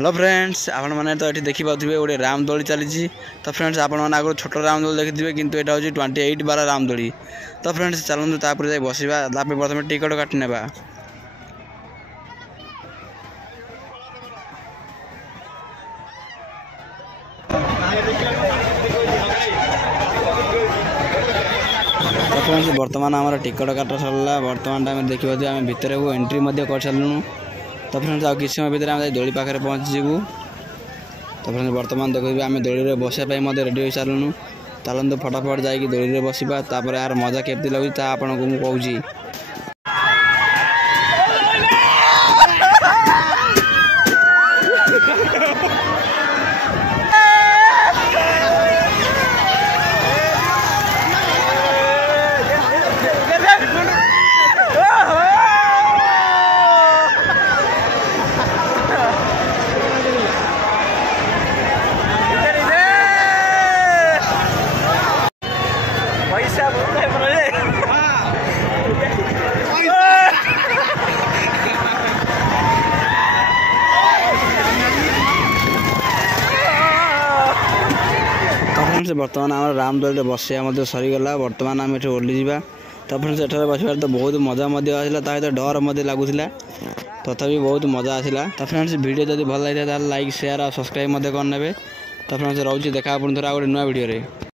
Hello friends आपण मैंने तो ये देखी पाथे गोटे रामदोली चली। तो फ्रेंड्स आपण मैंने आगे छोट रामदोली देखिए किंतु यहाँ हूँ 28 बार रामदोली। तो फ्रेंड्स चलते तापर जाए बसवा प्रथम टिकट काटी नेबा। तो फ्रेंड्स बर्तमान आम टिकट काटा सरला। बर्तमान टाइम देखिए आम भितर को एंट्री कर सारूँ। तो फ्रेंड्स आ किसी समय भितर आम दोली पाखे पहुँचीबू। तो फ्रेंड्स बर्तमान देखिए आम दोली बसापी रेडी हो सारूँ। चलते फटाफट जाकि दोली बसवा तापर यार मजा केमती लगुच आपको मुझे कहूँ। बर्तमान आम रामदोली बसया सरीगला। बर्तमान आम ओह्ली जा। तो फ्रेंड्स एठार बसबार तो बहुत मजा आसला सहित डर लगुला तथापि बहुत मजा आसला। तो फ्रेंड्स वीडियो जब भल लगे लाइक शेयर और सब्सक्राइब करने। तो फ्रेंड्स रोचे देखा पुणी थोड़ा गोटे नुआ वीडियो।